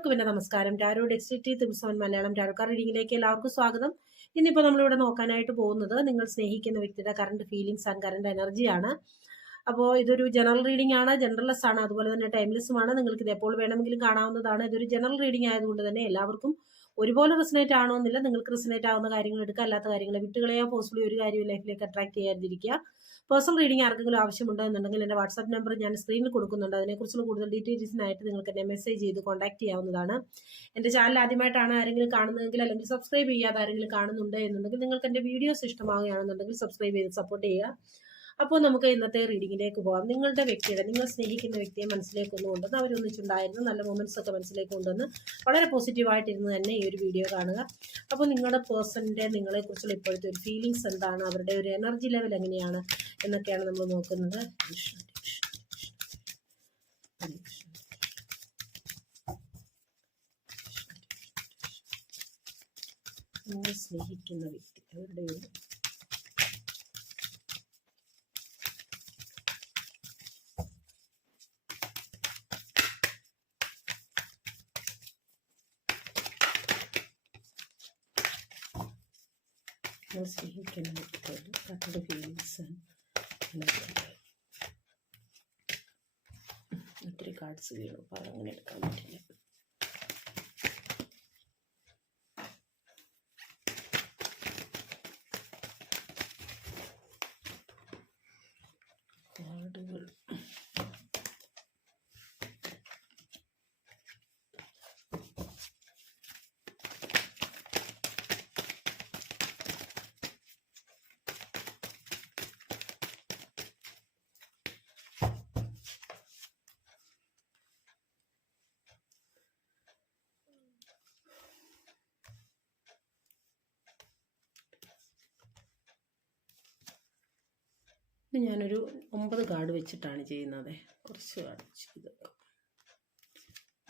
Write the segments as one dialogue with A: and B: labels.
A: എല്ലാവർക്കും പിന്നെ നമസ്കാരം. ടാരോ ഡെക്സിറ്റി തിംസോൻ മലയാളം ടാരോക്കാർ റീഡിങ്ങിലേക്ക് എല്ലാവർക്കും സ്വാഗതം. ഇന്നിപ്പോൾ നമ്മളിവിടെ നോക്കാനായിട്ട് പോകുന്നത് നിങ്ങൾ സ്നേഹിക്കുന്ന വ്യക്തിയുടെ കറണ്ട് ഫീലിംഗ്സ് ആൻഡ് കറണ്ട് എനർജിയാണ് അപ്പോൾ ഇതൊരു ജനറൽ റീഡിംഗ് ആണ് ജനറൽലെസ് ആണ് അതുപോലെ തന്നെ ടൈംലെസ്സുമാണ് നിങ്ങൾക്ക് ഇത് എപ്പോൾ വേണമെങ്കിലും കാണാവുന്നതാണ്. ഇതൊരു ജനറൽ റീഡിംഗ് ആയതുകൊണ്ട് തന്നെ എല്ലാവർക്കും ഒരുപോലെ റിസനേറ്റ് ആണോ എന്നില്ല നിങ്ങൾക്ക് റിസനേറ്റ് ആവുന്ന കാര്യങ്ങൾ എടുക്കുക അല്ലാത്ത കാര്യങ്ങൾ വിട്ടുകളയാ പോസിബിളി ഒരു കാര്യവും ലൈഫിലേക്ക് അട്രാക്ട് ചെയ്യാതിരിക്കുക. പേഴ്സണൽ റീഡിംഗ് ആർക്കെങ്കിലും ആവശ്യമുണ്ടോ എന്നുണ്ടെങ്കിൽ എന്റെ വാട്സാപ്പ് നമ്പർ ഞാൻ സ്ക്രീനിൽ കൊടുക്കുന്നുണ്ട്. അതിനെക്കുറിച്ചുള്ള കൂടുതൽ ഡീറ്റെയിൽസിനായിട്ട് നിങ്ങൾക്ക് എന്നെ മെസ്സേജ് ചെയ്ത് കോൺടാക്ട് ചെയ്യാവുന്നതാണ്. എന്റെ ചാനൽ ആദ്യമായിട്ടാണ് ആരെങ്കിലും കാണുന്നതെങ്കിൽ അല്ലെങ്കിൽ സബ്സ്ക്രൈബ് ചെയ്യാതെ ആരെങ്കിലും കാണുന്നുണ്ട് എന്നുണ്ടെങ്കിൽ നിങ്ങൾക്ക് എന്റെ വീഡിയോസ് ഇഷ്ടമാവുകയാണെന്നുണ്ടെങ്കിൽ സബ്സ്ക്രൈബ് ചെയ്ത് സപ്പോർട്ട് ചെയ്യുക. അപ്പോൾ നമുക്ക് ഇന്നത്തെ റീഡിങ്ങിലേക്ക് പോകാം. നിങ്ങളുടെ വ്യക്തിയുടെ നിങ്ങൾ സ്നേഹിക്കുന്ന വ്യക്തിയെ മനസ്സിലേക്ക് ഒന്ന് കൊണ്ടുവന്ന് അവരൊന്നിച്ചുണ്ടായിരുന്നു നല്ല മൊമെന്റ്സ് ഒക്കെ മനസ്സിലേക്ക് കൊണ്ടുവന്ന് വളരെ പോസിറ്റീവായിട്ടിരുന്ന് തന്നെ ഈ ഒരു വീഡിയോ കാണുക. അപ്പോൾ നിങ്ങളുടെ പേഴ്സണിന്റെ നിങ്ങളെക്കുറിച്ചുള്ള ഇപ്പോഴത്തെ ഒരു ഫീലിങ്സ് എന്താണ്? അവരുടെ ഒരു എനർജി ലെവൽ എങ്ങനെയാണ്? എന്നൊക്കെയാണ് നമ്മൾ നോക്കുന്നത്. സ്നേഹിക്കുന്ന വ്യക്തി അവരുടെ ഒരു നിങ്ങൾ സ്നേഹിക്കുന്ന വ്യക്തിയുടെ കറണ്ട് ഫീലിങ്സ് ഒത്തിരി കാർഡ്സ് വീണു അപ്പോൾ അതങ്ങനെ എടുക്കാൻ പറ്റില്ല കാർഡുകൾ ഇത് ഞാനൊരു ഒമ്പത് കാർഡ് വെച്ചിട്ടാണ് ചെയ്യുന്നത്. കുറച്ച് കാർഡ് ചെയ്ത്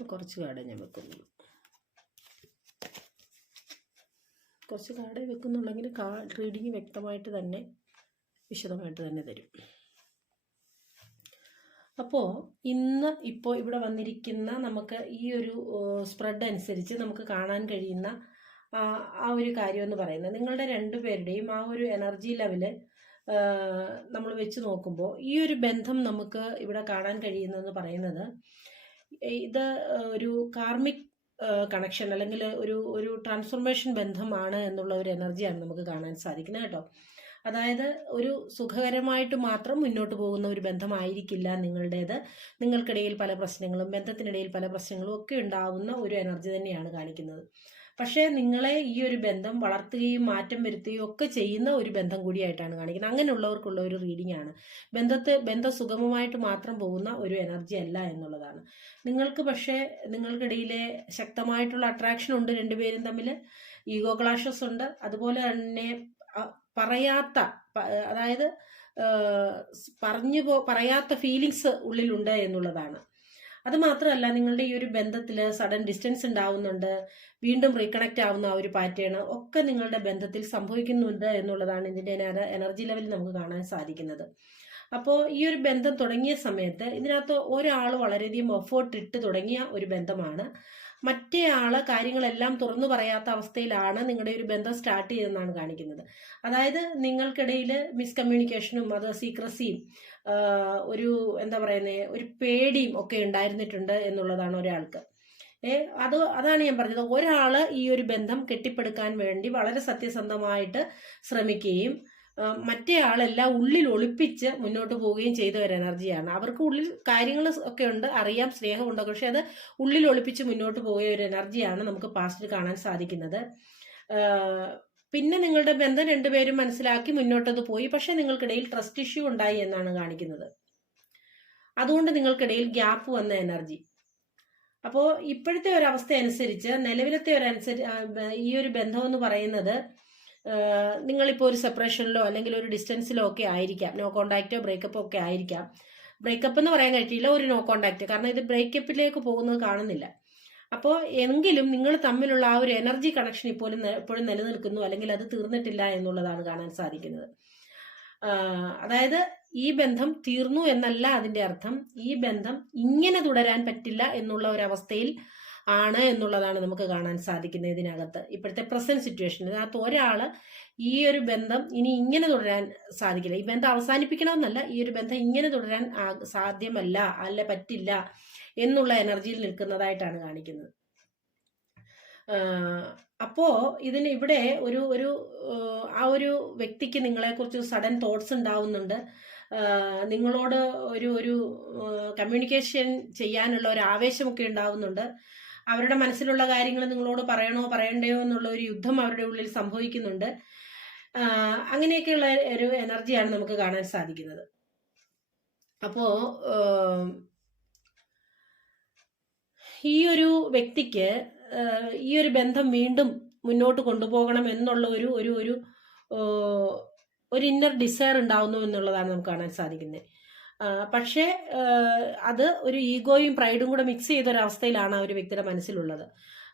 A: കുറച്ച് കാർഡേ ഞാൻ വെക്കുന്നുള്ളൂ. കുറച്ച് കാർഡേ വെക്കുന്നുള്ളെങ്കിൽ കാർഡ് റീഡിങ് വ്യക്തമായിട്ട് തന്നെ വിശദമായിട്ട് തന്നെ തരും. അപ്പോൾ ഇന്ന് ഇപ്പോൾ ഇവിടെ വന്നിരിക്കുന്ന നമുക്ക് ഈ ഒരു സ്പ്രെഡ് അനുസരിച്ച് നമുക്ക് കാണാൻ കഴിയുന്ന ആ ആ ഒരു കാര്യം എന്ന് പറയുന്നത് നിങ്ങളുടെ രണ്ടുപേരുടെയും ആ ഒരു എനർജി ലെവൽ നമ്മൾ വെച്ച് നോക്കുമ്പോൾ ഈ ഒരു ബന്ധം നമുക്ക് ഇവിടെ കാണാൻ കഴിയുന്നതെന്ന് പറയുന്നത് ഇത് ഒരു കാർമിക് കണക്ഷൻ അല്ലെങ്കിൽ ഒരു ഒരു ട്രാൻസ്ഫോർമേഷൻ ബന്ധമാണ് എന്നുള്ള ഒരു എനർജിയാണ് നമുക്ക് കാണാൻ സാധിക്കുന്നത് കേട്ടോ. അതായത് ഒരു സുഖകരമായിട്ട് മാത്രം മുന്നോട്ട് പോകുന്ന ഒരു ബന്ധമായിരിക്കില്ല നിങ്ങളുടേത്. നിങ്ങൾക്കിടയിൽ പല പ്രശ്നങ്ങളും ബന്ധത്തിനിടയിൽ പല പ്രശ്നങ്ങളും ഒക്കെ ഉണ്ടാവുന്ന ഒരു എനർജി തന്നെയാണ് കാണിക്കുന്നത്. പക്ഷേ നിങ്ങളെ ഈ ഒരു ബന്ധം വളർത്തുകയും മാറ്റം വരുത്തുകയും ഒക്കെ ചെയ്യുന്ന ഒരു ബന്ധം കൂടിയായിട്ടാണ് കാണിക്കുന്നത്. അങ്ങനെയുള്ളവർക്കുള്ള ഒരു റീഡിംഗ് ആണ്. ബന്ധത്തെ ബന്ധം സുഗമമായിട്ട് മാത്രം പോകുന്ന ഒരു എനർജി അല്ല എന്നുള്ളതാണ്. നിങ്ങൾക്ക് പക്ഷേ നിങ്ങൾക്കിടയിലെ ശക്തമായിട്ടുള്ള അട്രാക്ഷൻ ഉണ്ട് രണ്ടുപേരും തമ്മിൽ. ഈഗോ ക്ലാഷസ് ഉണ്ട്. അതുപോലെ തന്നെ പറയാത്ത അതായത് പറഞ്ഞു പോ പറയാത്ത ഫീലിങ്സ് ഉള്ളിലുണ്ട് എന്നുള്ളതാണ്. അത് മാത്രമല്ല നിങ്ങളുടെ ഈ ഒരു ബന്ധത്തിൽ സഡൻ ഡിസ്റ്റൻസ് ഉണ്ടാവുന്നുണ്ട് വീണ്ടും റീകണക്ട് ആവുന്ന ആ ഒരു പാറ്റേൺ ഒക്കെ നിങ്ങളുടെ ബന്ധത്തിൽ സംഭവിക്കുന്നുണ്ട് എന്നുള്ളതാണ് ഇതിന്റെ എനർജി ലെവലിൽ നമുക്ക് കാണാൻ സാധിക്കുന്നത്. അപ്പോൾ ഈ ഒരു ബന്ധം തുടങ്ങിയ സമയത്ത് ഇതിനകത്ത് ഒരാൾ വളരെയധികം എഫേർട്ട് ഇട്ട് തുടങ്ങിയ ഒരു ബന്ധമാണ്. മറ്റേ ആൾ കാര്യങ്ങളെല്ലാം തുറന്നു പറയാത്ത അവസ്ഥയിലാണ് നിങ്ങളുടെ ഒരു ബന്ധം സ്റ്റാർട്ട് ചെയ്തെന്നാണ് കാണിക്കുന്നത്. അതായത് നിങ്ങൾക്കിടയിൽ മിസ്കമ്മ്യൂണിക്കേഷനും അത് സീക്രസിയും ഒരു എന്താ പറയുന്നത് ഒരു പേടിയും ഒക്കെ ഉണ്ടായിരുന്നിട്ടുണ്ട് എന്നുള്ളതാണ് ഒരാൾക്ക്. ഏ അത് അതാണ് ഞാൻ പറഞ്ഞത്. ഒരാൾ ഈ ഒരു ബന്ധം കെട്ടിപ്പടുക്കാൻ വേണ്ടി വളരെ സത്യസന്ധമായിട്ട് ശ്രമിക്കുകയും മറ്റേ ആളെല്ലാം ഉള്ളിൽ ഒളിപ്പിച്ച് മുന്നോട്ട് പോവുകയും ചെയ്ത ഒരു എനർജിയാണ്. അവർക്ക് ഉള്ളിൽ കാര്യങ്ങൾ ഒക്കെ ഉണ്ട് അറിയാം സ്നേഹമുണ്ട് പക്ഷെ അത് ഉള്ളിൽ ഒളിപ്പിച്ച് മുന്നോട്ട് പോയ ഒരു എനർജിയാണ് നമുക്ക് പാസ്റ്റിൽ കാണാൻ സാധിക്കുന്നത്. പിന്നെ നിങ്ങളുടെ ബന്ധം രണ്ടുപേരും മനസ്സിലാക്കി മുന്നോട്ടത് പോയി. പക്ഷെ നിങ്ങൾക്കിടയിൽ ട്രസ്റ്റ് ഇഷ്യൂ ഉണ്ടായി എന്നാണ് കാണിക്കുന്നത്. അതുകൊണ്ട് നിങ്ങൾക്കിടയിൽ ഗ്യാപ്പ് വന്ന എനർജി. അപ്പോൾ ഇപ്പോഴത്തെ ഒരു അവസ്ഥ അനുസരിച്ച് നിലവിലത്തെ ഒരു അനുസരി ഈ ഒരു ബന്ധം എന്ന് പറയുന്നത് നിങ്ങളിപ്പോൾ ഒരു സെപ്പറേഷനിലോ അല്ലെങ്കിൽ ഒരു ഡിസ്റ്റൻസിലോ ഒക്കെ ആയിരിക്കാം. നോ കോണ്ടാക്റ്റോ ബ്രേക്കപ്പോ ഒക്കെ ആയിരിക്കാം. ബ്രേക്കപ്പ് എന്ന് പറയാൻ കഴിയില്ല ഒരു നോ കോണ്ടാക്റ്റ് കാരണം ഇത് ബ്രേക്കപ്പിലേക്ക് പോകുന്നത് കാണുന്നില്ല. അപ്പോൾ എങ്കിലും നിങ്ങൾ തമ്മിലുള്ള ആ ഒരു എനർജി കണക്ഷൻ ഇപ്പോഴും എപ്പോഴും നിലനിൽക്കുന്നു അല്ലെങ്കിൽ അത് തീർന്നിട്ടില്ല എന്നുള്ളതാണ് കാണാൻ സാധിക്കുന്നത്. അതായത് ഈ ബന്ധം തീർന്നു എന്നല്ല അതിന്റെ അർത്ഥം. ഈ ബന്ധം ഇങ്ങനെ തുടരാൻ പറ്റില്ല എന്നുള്ള ഒരു അവസ്ഥയിൽ ആണ് എന്നുള്ളതാണ് നമുക്ക് കാണാൻ സാധിക്കുന്നത് ഇതിനകത്ത്. ഇപ്പോഴത്തെ പ്രസന്റ് സിറ്റുവേഷൻ ഇതിനകത്ത് ഒരാൾ ഈ ഒരു ബന്ധം ഇനി ഇങ്ങനെ തുടരാൻ സാധിക്കില്ല. ഈ ബന്ധം അവസാനിപ്പിക്കണമെന്നല്ല ഈ ഒരു ബന്ധം ഇങ്ങനെ തുടരാൻ സാധ്യമല്ല അല്ല പറ്റില്ല എന്നുള്ള എനർജിയിൽ നിൽക്കുന്നതായിട്ടാണ് കാണിക്കുന്നത്. അപ്പോ ഇതിന് ഇവിടെ ഒരു ഒരു ആ ഒരു വ്യക്തിക്ക് നിങ്ങളെക്കുറിച്ച് സഡൻ തോട്ട്സ് ഉണ്ടാവുന്നുണ്ട്. നിങ്ങളോട് ഒരു ഒരു കമ്മ്യൂണിക്കേഷൻ ചെയ്യാനുള്ള ഒരു ആവേശമൊക്കെ ഉണ്ടാവുന്നുണ്ട്. അവരുടെ മനസ്സിലുള്ള കാര്യങ്ങൾ നിങ്ങളോട് പറയണോ പറയണ്ടയോ എന്നുള്ള ഒരു യുദ്ധം അവരുടെ ഉള്ളിൽ സംഭവിക്കുന്നുണ്ട്. അങ്ങനെയൊക്കെയുള്ള ഒരു എനർജിയാണ് നമുക്ക് കാണാൻ സാധിക്കുന്നത്. അപ്പോ ഈ ഒരു വ്യക്തിക്ക് ഈ ഒരു ബന്ധം വീണ്ടും മുന്നോട്ട് കൊണ്ടുപോകണം എന്നുള്ള ഒരു ഒരു ഒരു ഒരു ഇന്നർ ഡിസയർ ഉണ്ടാവുന്നു എന്നുള്ളതാണ് നമുക്ക് കാണാൻ സാധിക്കുന്നത്. പക്ഷേ അത് ഒരു ഈഗോയും പ്രൈഡും കൂടെ മിക്സ് ചെയ്ത ഒരു അവസ്ഥയിലാണ് ആ ഒരു വ്യക്തിയുടെ മനസ്സിലുള്ളത്.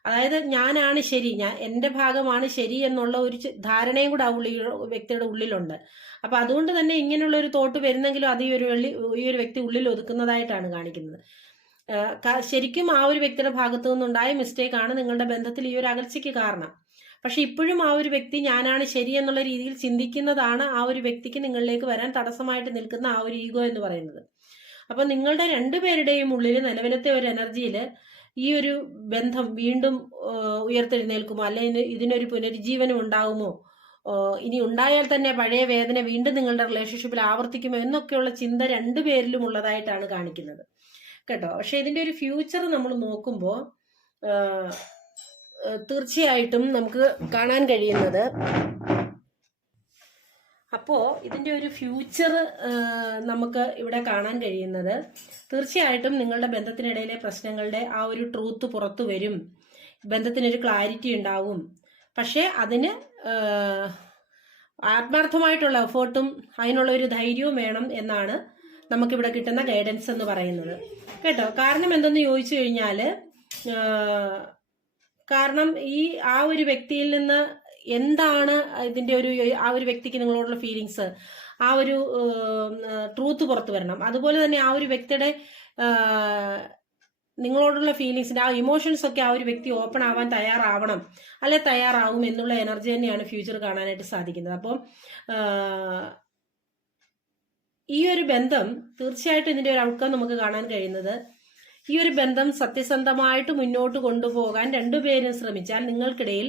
A: അതായത് ഞാനാണ് ശരി ഞാൻ എന്റെ ഭാഗമാണ് ശരി എന്നുള്ള ഒരു ധാരണയും കൂടെ ആ ഉള്ളി വ്യക്തിയുടെ ഉള്ളിലുണ്ട്. അപ്പൊ അതുകൊണ്ട് തന്നെ ഇങ്ങനെയുള്ള ഒരു തോട്ട് വരുന്നെങ്കിലും അത് ഈ ഒരു ഈ ഒരു വ്യക്തി ഉള്ളിൽ ഒതുക്കുന്നതായിട്ടാണ് കാണിക്കുന്നത്. ശരിക്കും ആ ഒരു വ്യക്തിയുടെ ഭാഗത്തു നിന്നുണ്ടായ മിസ്റ്റേക്കാണ് നിങ്ങളുടെ ബന്ധത്തിൽ ഈ ഒരു അകൽച്ചയ്ക്ക് കാരണം. പക്ഷെ ഇപ്പോഴും ആ ഒരു വ്യക്തി ഞാനാണ് ശരി എന്നുള്ള രീതിയിൽ ചിന്തിക്കുന്നതാണ് ആ ഒരു വ്യക്തിക്ക് നിങ്ങളിലേക്ക് വരാൻ തടസ്സമായിട്ട് നിൽക്കുന്ന ആ ഒരു ഈഗോ എന്ന് പറയുന്നത്. അപ്പൊ നിങ്ങളുടെ രണ്ടുപേരുടെയും ഉള്ളിൽ നിലവിലത്തെ ഒരു എനർജിയിൽ ഈ ഒരു ബന്ധം വീണ്ടും ഉയർത്തെഴുന്നേൽക്കുമോ? അല്ലെങ്കിൽ ഇതിനൊരു പുനരുജ്ജീവനം ഉണ്ടാകുമോ ഇനി ഉണ്ടായാൽ തന്നെ പഴയ വേദന വീണ്ടും നിങ്ങളുടെ റിലേഷൻഷിപ്പിൽ ആവർത്തിക്കുമോ? എന്നൊക്കെയുള്ള ചിന്ത രണ്ടുപേരിലും ഉള്ളതായിട്ടാണ് കാണിക്കുന്നത്. കേട്ടോ? പക്ഷെ ഇതിന്റെ ഒരു ഫ്യൂച്ചർ നമ്മൾ നോക്കുമ്പോൾ തീർച്ചയായിട്ടും നമുക്ക് കാണാൻ കഴിയുന്നത്. അപ്പോ ഇതിന്റെ ഒരു ഫ്യൂച്ചർ നമുക്ക് ഇവിടെ കാണാൻ കഴിയുന്നത്. തീർച്ചയായിട്ടും നിങ്ങളുടെ ബന്ധത്തിനിടയിലെ പ്രശ്നങ്ങളുടെ ആ ഒരു ട്രൂത്ത് പുറത്തു വരും. ബന്ധത്തിനൊരു ക്ലാരിറ്റി ഉണ്ടാവും. പക്ഷേ അതിന് ആത്മാർത്ഥമായിട്ടുള്ള എഫേർട്ടും അതിനുള്ള ഒരു ധൈര്യവും വേണം എന്നാണ് നമുക്കിവിടെ കിട്ടുന്ന ഗൈഡൻസ് എന്ന് പറയുന്നത്. കേട്ടോ? കാരണം എന്തെന്ന് ചോദിച്ചു കഴിഞ്ഞാൽ കാരണം ഈ ആ ഒരു വ്യക്തിയിൽ നിന്ന് എന്താണ് ഇതിന്റെ ഒരു ആ ഒരു വ്യക്തിക്ക് നിങ്ങളോടുള്ള ഫീലിങ്സ് ആ ഒരു ട്രൂത്ത് പുറത്തു വരണം. അതുപോലെ തന്നെ ആ ഒരു വ്യക്തിയുടെ നിങ്ങളോടുള്ള ഫീലിങ്സിന്റെ ആ ഇമോഷൻസ് ഒക്കെ ആ ഒരു വ്യക്തി ഓപ്പൺ ആവാൻ തയ്യാറാവണം. അല്ലെ തയ്യാറാവും എന്നുള്ള എനർജി തന്നെയാണ് ഫ്യൂച്ചർ കാണാനായിട്ട് സാധിക്കുന്നത്. അപ്പം ഈ ഒരു ബന്ധം തീർച്ചയായിട്ടും ഇതിന്റെ ഒരു ഔട്ട്കം നമുക്ക് കാണാൻ കഴിയുന്നത് ഈ ഒരു ബന്ധം സത്യസന്ധമായിട്ട് മുന്നോട്ട് കൊണ്ടുപോകാൻ രണ്ടുപേരും ശ്രമിച്ചാൽ നിങ്ങൾക്കിടയിൽ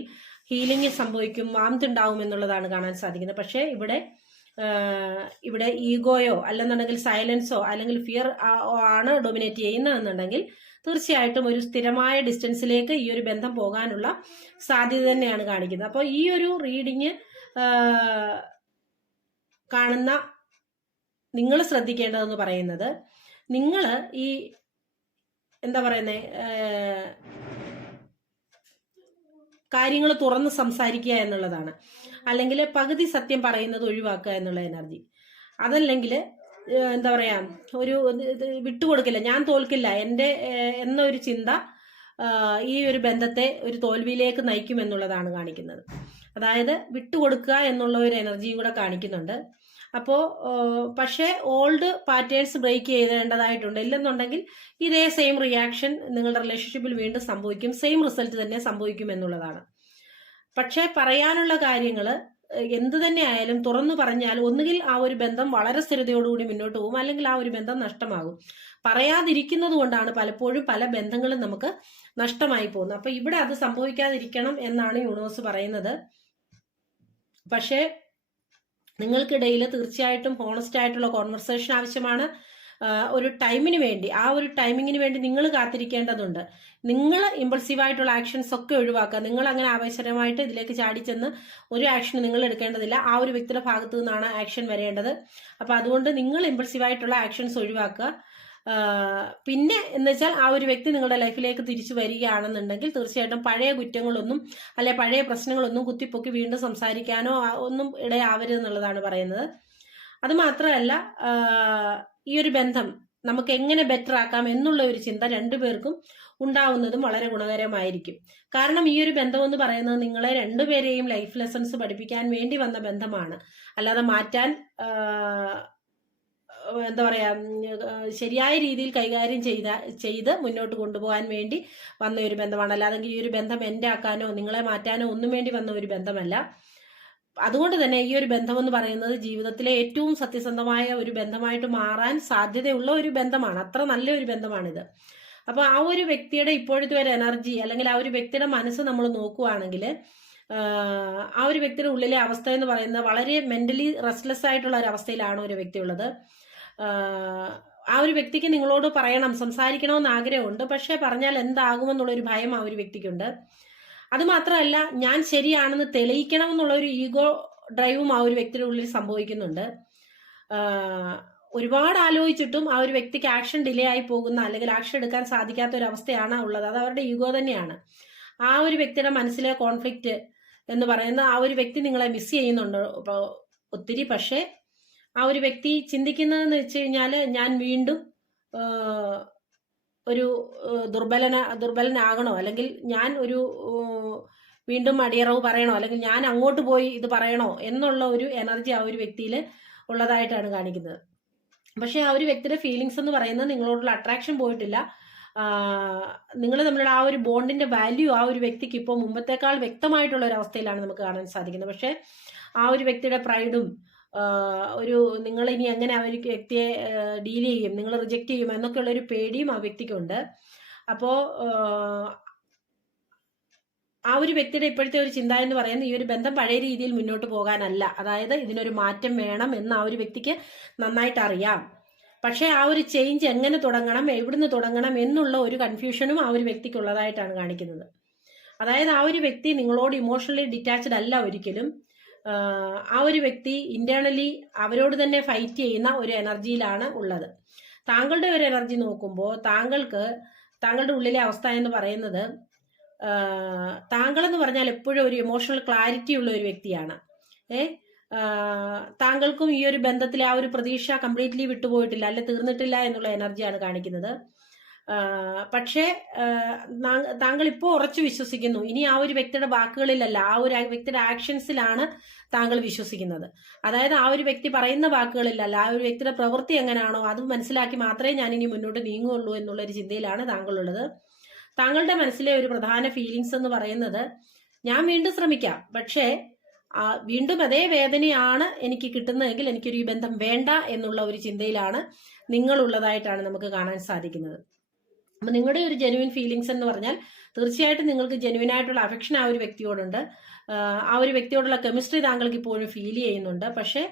A: ഹീലിംഗ് സംഭവിക്കും വാംത് ഉണ്ടാവും എന്നുള്ളതാണ് കാണാൻ സാധിക്കുന്നത്. പക്ഷേ ഇവിടെ ഇവിടെ ഈഗോയോ അല്ലെന്നുണ്ടെങ്കിൽ സൈലൻസോ അല്ലെങ്കിൽ ഫിയർ ആണ് ഡൊമിനേറ്റ് ചെയ്യുന്നതെന്നുണ്ടെങ്കിൽ തീർച്ചയായിട്ടും ഒരു സ്ഥിരമായ ഡിസ്റ്റൻസിലേക്ക് ഈ ഒരു ബന്ധം പോകാനുള്ള സാധ്യത തന്നെയാണ് കാണിക്കുന്നത്. അപ്പോൾ ഈ ഒരു റീഡിങ് കാണുന്ന നിങ്ങൾ ശ്രദ്ധിക്കേണ്ടതെന്ന് പറയുന്നത് നിങ്ങൾ ഈ എന്താ പറയുന്നേ? കാര്യങ്ങൾ തുറന്ന് സംസാരിക്കുക എന്നുള്ളതാണ്. അല്ലെങ്കിൽ പകുതി സത്യം പറയുന്നത് ഒഴിവാക്കുക എന്നുള്ള എനർജി. അതല്ലെങ്കിൽ എന്താ പറയാ ഒരു വിട്ടുകൊടുക്കില്ല. ഞാൻ തോൽക്കില്ല. എന്റെ എന്നൊരു ചിന്ത ഈ ഒരു ബന്ധത്തെ ഒരു തോൽവിയിലേക്ക് നയിക്കും എന്നുള്ളതാണ് കാണിക്കുന്നത്. അതായത് വിട്ടുകൊടുക്കുക എന്നുള്ള ഒരു എനർജിയും കൂടെ കാണിക്കുന്നുണ്ട്. അപ്പോൾ പക്ഷേ ഓൾഡ് പാറ്റേൺസ് ബ്രേക്ക് ചെയ്തേണ്ടതായിട്ടുണ്ട് ഇല്ലെന്നുണ്ടെങ്കിൽ ഇതേ സെയിം റിയാക്ഷൻ നിങ്ങളുടെ റിലേഷൻഷിപ്പിൽ വീണ്ടും സംഭവിക്കും. സെയിം റിസൾട്ട് തന്നെ സംഭവിക്കും എന്നുള്ളതാണ്. പക്ഷേ പറയാനുള്ള കാര്യങ്ങൾ എന്ത് തന്നെ ആയാലും തുറന്നു പറഞ്ഞാൽ ഒന്നുകിൽ ആ ഒരു ബന്ധം വളരെ സ്ഥിരതയോടുകൂടി മുന്നോട്ട് പോകും അല്ലെങ്കിൽ ആ ഒരു ബന്ധം നഷ്ടമാകും. പറയാതിരിക്കുന്നത് കൊണ്ടാണ് പലപ്പോഴും പല ബന്ധങ്ങളും നമുക്ക് നഷ്ടമായി പോകുന്നത്. അപ്പൊ ഇവിടെ അത് സംഭവിക്കാതിരിക്കണം എന്നാണ് യൂണിവേഴ്സ് പറയുന്നത്. പക്ഷേ നിങ്ങൾക്കിടയിൽ തീർച്ചയായിട്ടും ഹോണസ്റ്റ് ആയിട്ടുള്ള കോൺവെർസേഷൻ ആവശ്യമാണ്. ഒരു ടൈമിന് വേണ്ടി ആ ഒരു ടൈമിങ്ങിന് വേണ്ടി നിങ്ങൾ കാത്തിരിക്കേണ്ടതുണ്ട്. നിങ്ങൾ ഇമ്പൾസീവ് ആയിട്ടുള്ള ആക്ഷൻസ് ഒക്കെ ഒഴിവാക്കുക. നിങ്ങൾ അങ്ങനെ ആവേശകരമായിട്ട് ഇതിലേക്ക് ചാടിച്ചെന്ന് ഒരു ആക്ഷൻ നിങ്ങൾ എടുക്കേണ്ടതില്ല. ആ ഒരു വ്യക്തിയുടെ ഭാഗത്തു നിന്നാണ് ആക്ഷൻ വരേണ്ടത്. അപ്പൊ അതുകൊണ്ട് നിങ്ങൾ ഇമ്പൾസീവ് ആയിട്ടുള്ള ആക്ഷൻസ് ഒഴിവാക്കുക. പിന്നെ എന്ന് വെച്ചാൽ ആ ഒരു വ്യക്തി നിങ്ങളുടെ ലൈഫിലേക്ക് തിരിച്ചു വരികയാണെന്നുണ്ടെങ്കിൽ തീർച്ചയായിട്ടും പഴയ കുറ്റങ്ങളൊന്നും അല്ലെ പഴയ പ്രശ്നങ്ങളൊന്നും കുത്തിപ്പൊക്കി വീണ്ടും സംസാരിക്കാനോ ഒന്നും ഇടയാവരുത് എന്നുള്ളതാണ് പറയുന്നത്. അത് മാത്രമല്ല ഈ ഒരു ബന്ധം നമുക്ക് എങ്ങനെ ബെറ്റർ ആക്കാം എന്നുള്ള ഒരു ചിന്ത രണ്ടുപേർക്കും ഉണ്ടാവുന്നതും വളരെ ഗുണകരമായിരിക്കും. കാരണം ഈ ഒരു ബന്ധം എന്ന് പറയുന്നത് നിങ്ങളെ രണ്ടുപേരെയും ലൈഫ് ലെസൺസ് പഠിപ്പിക്കാൻ വേണ്ടി വന്ന ബന്ധമാണ്. അല്ലാതെ മാറ്റാൻ എന്താ പറയാ ശരിയായ രീതിയിൽ കൈകാര്യം ചെയ്ത ചെയ്ത് മുന്നോട്ട് കൊണ്ടുപോകാൻ വേണ്ടി വന്ന ഒരു ബന്ധമാണ്. അല്ലാതെ ഈ ഒരു ബന്ധം എന്റെ ആക്കാനോ നിങ്ങളെ മാറ്റാനോ ഒന്നും വേണ്ടി വന്ന ഒരു ബന്ധമല്ല. അതുകൊണ്ട് തന്നെ ഈ ഒരു ബന്ധം എന്ന് പറയുന്നത് ജീവിതത്തിലെ ഏറ്റവും സത്യസന്ധമായ ഒരു ബന്ധമായിട്ട് മാറാൻ സാധ്യതയുള്ള ഒരു ബന്ധമാണ്. അത്ര നല്ല ഒരു ബന്ധമാണിത്. അപ്പോൾ ആ ഒരു വ്യക്തിയുടെ ഇപ്പോഴത്തെ ഒരു എനർജി അല്ലെങ്കിൽ ആ ഒരു വ്യക്തിയുടെ മനസ്സ് നമ്മൾ നോക്കുകയാണെങ്കിൽ ആ ഒരു വ്യക്തിയുടെ ഉള്ളിലെ അവസ്ഥ എന്ന് പറയുന്നത് വളരെ മെന്റലി റെസ്റ്റ്ലെസ് ആയിട്ടുള്ള ഒരു അവസ്ഥയിലാണ് ഒരു വ്യക്തി ഉള്ളത് ആ ഒരു വ്യക്തിക്ക് നിങ്ങളോട് പറയണം സംസാരിക്കണമെന്ന് ആഗ്രഹമുണ്ട്. പക്ഷേ പറഞ്ഞാൽ എന്താകുമെന്നുള്ളൊരു ഭയം ആ ഒരു വ്യക്തിക്കുണ്ട്. അത് മാത്രമല്ല ഞാൻ ശരിയാണെന്ന് തെളിയിക്കണം എന്നുള്ള ഒരു ഈഗോ ഡ്രൈവും ആ ഒരു വ്യക്തിയുടെ ഉള്ളിൽ സംഭവിക്കുന്നുണ്ട്. ഒരുപാട് ആലോചിച്ചിട്ടും ആ ഒരു വ്യക്തിക്ക് ആക്ഷൻ ഡിലേ ആയി പോകുന്ന അല്ലെങ്കിൽ ആക്ഷൻ എടുക്കാൻ സാധിക്കാത്ത ഒരു അവസ്ഥയാണ് ഉള്ളത്. അത് അവരുടെ ഈഗോ തന്നെയാണ്. ആ ഒരു വ്യക്തിയുടെ മനസ്സിലെ കോൺഫ്ലിക്റ്റ് എന്ന് പറയുന്ന ആ ഒരു വ്യക്തി നിങ്ങളെ മിസ് ചെയ്യുന്നുണ്ട്. ഒത്തിരി പക്ഷേ ആ ഒരു വ്യക്തി ചിന്തിക്കുന്നതെന്ന് വെച്ച് കഴിഞ്ഞാൽ ഞാൻ വീണ്ടും ഒരു ദുർബലന ദുർബലനാകണോ? അല്ലെങ്കിൽ ഞാൻ ഒരു വീണ്ടും അടിയറവ് പറയണോ? അല്ലെങ്കിൽ ഞാൻ അങ്ങോട്ട് പോയി ഇത് പറയണോ? എന്നുള്ള ഒരു എനർജി ആ ഒരു വ്യക്തിയിൽ ഉള്ളതായിട്ടാണ് കാണിക്കുന്നത്. പക്ഷേ ആ ഒരു വ്യക്തിയുടെ ഫീലിങ്സ് എന്ന് പറയുന്നത് നിങ്ങളോടുള്ള അട്രാക്ഷൻ പോയിട്ടില്ല. നിങ്ങൾ തമ്മിലുള്ള ആ ഒരു ബോണ്ടിന്റെ വാല്യൂ ആ ഒരു വ്യക്തിക്ക് ഇപ്പോൾ മുമ്പത്തേക്കാൾ വ്യക്തമായിട്ടുള്ള ഒരു അവസ്ഥയിലാണ് നമുക്ക് കാണാൻ സാധിക്കുന്നത്. പക്ഷേ ആ ഒരു വ്യക്തിയുടെ പ്രൈഡും ഒരു നിങ്ങൾ ഇനി എങ്ങനെ ആ ഒരു വ്യക്തിയെ ഡീൽ ചെയ്യും നിങ്ങൾ റിജക്റ്റ് ചെയ്യും എന്നൊക്കെയുള്ള ഒരു പേടിയും ആ വ്യക്തിക്കുണ്ട്. അപ്പോ ആ ഒരു വ്യക്തിയുടെ ഇപ്പോഴത്തെ ഒരു ചിന്ത എന്ന് പറയുന്നത് ഈ ഒരു ബന്ധം പഴയ രീതിയിൽ മുന്നോട്ട് പോകാനല്ല. അതായത് ഇതിനൊരു മാറ്റം വേണം എന്ന് ആ ഒരു വ്യക്തിക്ക് നന്നായിട്ട് അറിയാം. പക്ഷേ ആ ഒരു ചേഞ്ച് എങ്ങനെ തുടങ്ങണം എവിടുന്ന് തുടങ്ങണം എന്നുള്ള ഒരു കൺഫ്യൂഷനും ആ ഒരു വ്യക്തിക്ക് ഉള്ളതായിട്ടാണ് കാണിക്കുന്നത്. അതായത് ആ ഒരു വ്യക്തി നിങ്ങളോട് ഇമോഷണലി ഡിറ്റാച്ച്ഡ് അല്ല ഒരിക്കലും. ആ ഒരു വ്യക്തി ഇന്റേണലി അവരോട് തന്നെ ഫൈറ്റ് ചെയ്യുന്ന ഒരു എനർജിയിലാണ് ഉള്ളത്. താങ്കളുടെ ഒരു എനർജി നോക്കുമ്പോൾ താങ്കൾക്ക് താങ്കളുടെ ഉള്ളിലെ അവസ്ഥ എന്ന് പറയുന്നത് താങ്കളെന്ന് പറഞ്ഞാൽ എപ്പോഴും ഒരു ഇമോഷണൽ ക്ലാരിറ്റി ഉള്ള ഒരു വ്യക്തിയാണ്. ഏ താങ്കൾക്കും ഈ ഒരു ബന്ധത്തിലെ ആ ഒരു പ്രതീക്ഷ കംപ്ലീറ്റ്ലി വിട്ടുപോയിട്ടില്ല അല്ലെ തീർന്നിട്ടില്ല എന്നുള്ള എനർജിയാണ് കാണിക്കുന്നത്. പക്ഷേ താങ്കൾ ഇപ്പോൾ ഉറച്ചു വിശ്വസിക്കുന്നു. ഇനി ആ ഒരു വ്യക്തിയുടെ വാക്കുകളിലല്ല ആ ഒരു വ്യക്തിയുടെ ആക്ഷൻസിലാണ് താങ്കൾ വിശ്വസിക്കുന്നത്. അതായത് ആ ഒരു വ്യക്തി പറയുന്ന വാക്കുകളിലല്ല ആ ഒരു വ്യക്തിയുടെ പ്രവൃത്തി എങ്ങനെയാണോ അത് മനസ്സിലാക്കി മാത്രമേ ഞാൻ ഇനി മുന്നോട്ട് നീങ്ങുകയുള്ളൂ എന്നുള്ള ഒരു ചിന്തയിലാണ് താങ്കളുള്ളത്. താങ്കളുടെ മനസ്സിലെ ഒരു പ്രധാന ഫീലിങ്സ് എന്ന് പറയുന്നത് ഞാൻ വീണ്ടും ശ്രമിക്കാം. പക്ഷേ വീണ്ടും അതേ വേദനയാണ് എനിക്ക് കിട്ടുന്നതെങ്കിൽ എനിക്കൊരു ബന്ധം വേണ്ട എന്നുള്ള ഒരു ചിന്തയിലാണ് നിങ്ങളുള്ളതായിട്ടാണ് നമുക്ക് കാണാൻ സാധിക്കുന്നത്. അപ്പം നിങ്ങളുടെ ഒരു ജെനുവിൻ ഫീലിങ്സ് എന്ന് പറഞ്ഞാൽ തീർച്ചയായിട്ടും നിങ്ങൾക്ക് ജെനുവിൻ ആയിട്ടുള്ള അഫെക്ഷൻ ആ ഒരു വ്യക്തിയോടുണ്ട്. ആ ഒരു വ്യക്തിയോടുള്ള കെമിസ്ട്രി താങ്കൾക്ക് ഇപ്പോഴും ഫീൽ ചെയ്യുന്നുണ്ട്. പക്ഷേ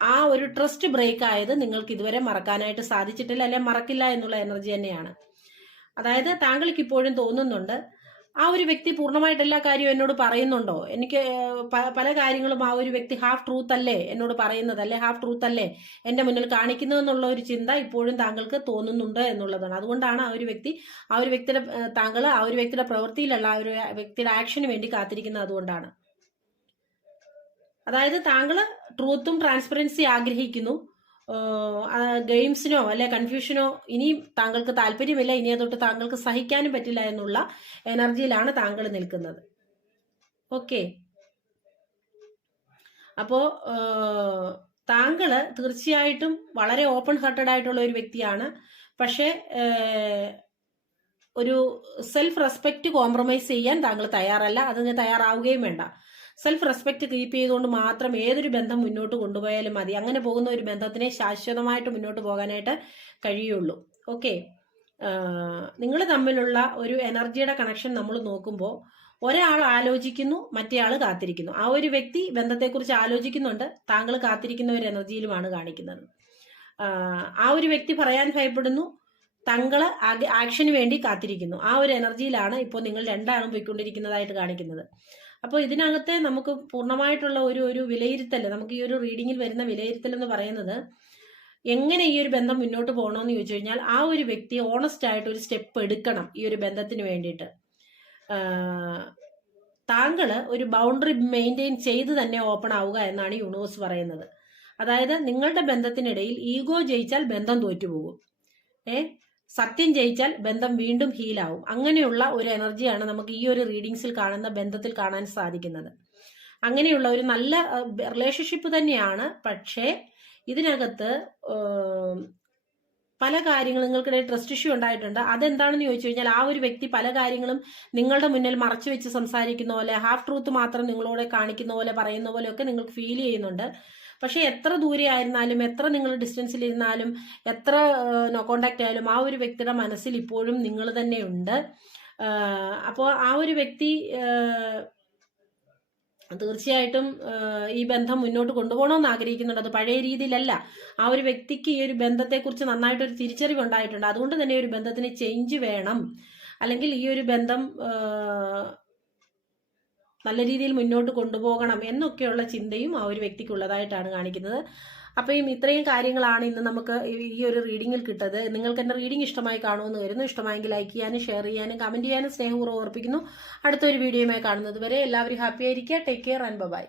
A: ആ ഒരു ട്രസ്റ്റ് ബ്രേക്ക് ആയത് നിങ്ങൾക്ക് ഇതുവരെ മറക്കാനായിട്ട് സാധിച്ചിട്ടില്ല അല്ലെ മറക്കില്ല എന്നുള്ള എനർജി തന്നെയാണ്. അതായത് താങ്കൾക്ക് ഇപ്പോഴും തോന്നുന്നുണ്ട് ആ ഒരു വ്യക്തി പൂർണമായിട്ട് എല്ലാ കാര്യവും എന്നോട് പറയുന്നുണ്ടോ? എനിക്ക് പല കാര്യങ്ങളും ആ ഒരു വ്യക്തി ഹാഫ് ട്രൂത്ത് അല്ലേ എന്നോട് പറയുന്നത് അല്ലെ ഹാഫ് ട്രൂത്ത് അല്ലേ എന്റെ മുന്നിൽ കാണിക്കുന്നു എന്നുള്ള ഒരു ചിന്ത ഇപ്പോഴും താങ്കൾക്ക് തോന്നുന്നുണ്ട് എന്നുള്ളതാണ്. അതുകൊണ്ടാണ് ആ ഒരു വ്യക്തി ആ ഒരു വ്യക്തിയുടെ താങ്കൾ ആ ഒരു വ്യക്തിയുടെ പ്രവൃത്തിയിലുള്ള ആ ഒരു വ്യക്തിയുടെ ആക്ഷന് വേണ്ടി കാത്തിരിക്കുന്നത് അതുകൊണ്ടാണ്. അതായത് താങ്കൾ ട്രൂത്തും ട്രാൻസ്പെറൻസി ആഗ്രഹിക്കുന്നു. ഗെയിംസിനോ അല്ലെ കൺഫ്യൂഷനോ ഇനിയും താങ്കൾക്ക് താല്പര്യമില്ല. ഇനി അതൊട്ട് താങ്കൾക്ക് സഹിക്കാനും പറ്റില്ല എന്നുള്ള എനർജിയിലാണ് താങ്കൾ നിൽക്കുന്നത്. ഓക്കെ. അപ്പോ താങ്കൾ തീർച്ചയായിട്ടും വളരെ ഓപ്പൺ ഹാർട്ടഡ് ആയിട്ടുള്ള ഒരു വ്യക്തിയാണ്. പക്ഷേ ഒരു സെൽഫ് റെസ്പെക്ട് കോംപ്രമൈസ് ചെയ്യാൻ താങ്കൾ തയ്യാറല്ല. അതിന് തയ്യാറാവുകയും വേണ്ട. സെൽഫ് റെസ്പെക്ട് കീപ്പ് ചെയ്തുകൊണ്ട് മാത്രം ഏതൊരു ബന്ധം മുന്നോട്ട് കൊണ്ടുപോയാലും മതി. അങ്ങനെ പോകുന്ന ഒരു ബന്ധത്തിനെ ശാശ്വതമായിട്ട് മുന്നോട്ട് പോകാനായിട്ട് കഴിയുള്ളൂ. ഓക്കെ നിങ്ങൾ തമ്മിലുള്ള ഒരു എനർജിയുടെ കണക്ഷൻ നമ്മൾ നോക്കുമ്പോൾ ഒരാൾ ആലോചിക്കുന്നു മറ്റേയാൾ കാത്തിരിക്കുന്നു. ആ ഒരു വ്യക്തി ബന്ധത്തെക്കുറിച്ച് ആലോചിക്കുന്നുണ്ട് താങ്കൾ കാത്തിരിക്കുന്ന ഒരു എനർജിയിലുമാണ് കാണിക്കുന്നത്. ആ ഒരു വ്യക്തി പറയാൻ ഭയപ്പെടുന്നു തങ്ങൾ ആക്ഷന് വേണ്ടി കാത്തിരിക്കുന്നു. ആ ഒരു എനർജിയിലാണ് ഇപ്പോൾ നിങ്ങൾ രണ്ടാളും പോയിക്കൊണ്ടിരിക്കുന്നതായിട്ട് കാണിക്കുന്നത്. അപ്പോൾ ഇതിനകത്തെ നമുക്ക് പൂർണമായിട്ടുള്ള ഒരു ഒരു വിലയിരുത്തൽ നമുക്ക് ഈ ഒരു റീഡിങ്ങിൽ വരുന്ന വിലയിരുത്തൽ എന്ന് പറയുന്നത് എങ്ങനെ ഈ ഒരു ബന്ധം മുന്നോട്ട് പോകണമെന്ന് ചോദിച്ചു കഴിഞ്ഞാൽ ആ ഒരു വ്യക്തി ഓണസ്റ്റ് ആയിട്ട് ഒരു സ്റ്റെപ്പ് എടുക്കണം ഈ ഒരു ബന്ധത്തിന് വേണ്ടിയിട്ട്. താങ്കൾ ഒരു ബൗണ്ടറി മെയിന്റെയിൻ ചെയ്ത് തന്നെ ഓപ്പൺ ആവുക എന്നാണ് യൂണിവേഴ്സ് പറയുന്നത്. അതായത് നിങ്ങളുടെ ബന്ധത്തിനിടയിൽ ഈഗോ ജയിച്ചാൽ ബന്ധം തോറ്റുപോകും. ഏ? സത്യം ജയിച്ചാൽ ബന്ധം വീണ്ടും ഹീലാവും അങ്ങനെയുള്ള ഒരു എനർജിയാണ് നമുക്ക് ഈ ഒരു റീഡിങ്സിൽ കാണുന്ന ബന്ധത്തിൽ കാണാൻ സാധിക്കുന്നത്. അങ്ങനെയുള്ള ഒരു നല്ല റിലേഷൻഷിപ്പ് തന്നെയാണ്. പക്ഷേ ഇതിനകത്ത് പല കാര്യങ്ങളും നിങ്ങൾക്കിടയിൽ ട്രസ്റ്റ് ഇഷ്യൂ ഉണ്ടായിട്ടുണ്ട്. അതെന്താണെന്ന് ചോദിച്ചു കഴിഞ്ഞാൽ ആ ഒരു വ്യക്തി പല കാര്യങ്ങളും നിങ്ങളുടെ മുന്നിൽ മറച്ചു വെച്ച് സംസാരിക്കുന്ന പോലെ ഹാഫ് ട്രൂത്ത് മാത്രം നിങ്ങളോട് കാണിക്കുന്ന പോലെ പറയുന്ന പോലെയൊക്കെ നിങ്ങൾക്ക് ഫീൽ ചെയ്യുന്നുണ്ട്. പക്ഷെ എത്ര ദൂരെ ആയിരുന്നാലും എത്ര നിങ്ങൾ ഡിസ്റ്റൻസിലിരുന്നാലും എത്ര നോ കോണ്ടാക്ട് ആയാലും ആ ഒരു വ്യക്തിയുടെ മനസ്സിൽ ഇപ്പോഴും നിങ്ങൾ തന്നെയുണ്ട് അപ്പോൾ ആ ഒരു വ്യക്തി തീർച്ചയായിട്ടും ഈ ബന്ധം മുന്നോട്ട് കൊണ്ടുപോകണമെന്ന് ആഗ്രഹിക്കുന്നുണ്ട്. അത് പഴയ രീതിയിലല്ല. ആ ഒരു വ്യക്തിക്ക് ഈ ഒരു ബന്ധത്തെക്കുറിച്ച് നന്നായിട്ടൊരു തിരിച്ചറിവ് ഉണ്ടായിട്ടുണ്ട്. അതുകൊണ്ട് തന്നെ ഒരു ബന്ധത്തിന് ചേഞ്ച് വേണം. അല്ലെങ്കിൽ ഈ ഒരു ബന്ധം നല്ല രീതിയിൽ മുന്നോട്ട് കൊണ്ടുപോകണം എന്നൊക്കെയുള്ള ചിന്തയും ആ ഒരു വ്യക്തിക്കുള്ളതായിട്ടാണ് കാണിക്കുന്നത്. അപ്പം ഇത്രയും കാര്യങ്ങളാണ് ഇന്ന് നമുക്ക് ഈ- ഈ ഒരു റീഡിങ്ങിൽ കിട്ടത്. നിങ്ങൾക്ക് എന്റെ റീഡിംഗ് ഇഷ്ടമായി കാണുമെന്ന് വരുന്നു ഇഷ്ടമായെങ്കിൽ ലൈക്ക് ചെയ്യാനും ഷെയർ ചെയ്യാനും കമന്റ് ചെയ്യാനും സ്നേഹപൂർവം ഓർപ്പിക്കുന്നു. അടുത്തൊരു വീഡിയോയുമായി കാണുന്നത് വരെ എല്ലാവരും ഹാപ്പി ആയിരിക്കുക. Take care and by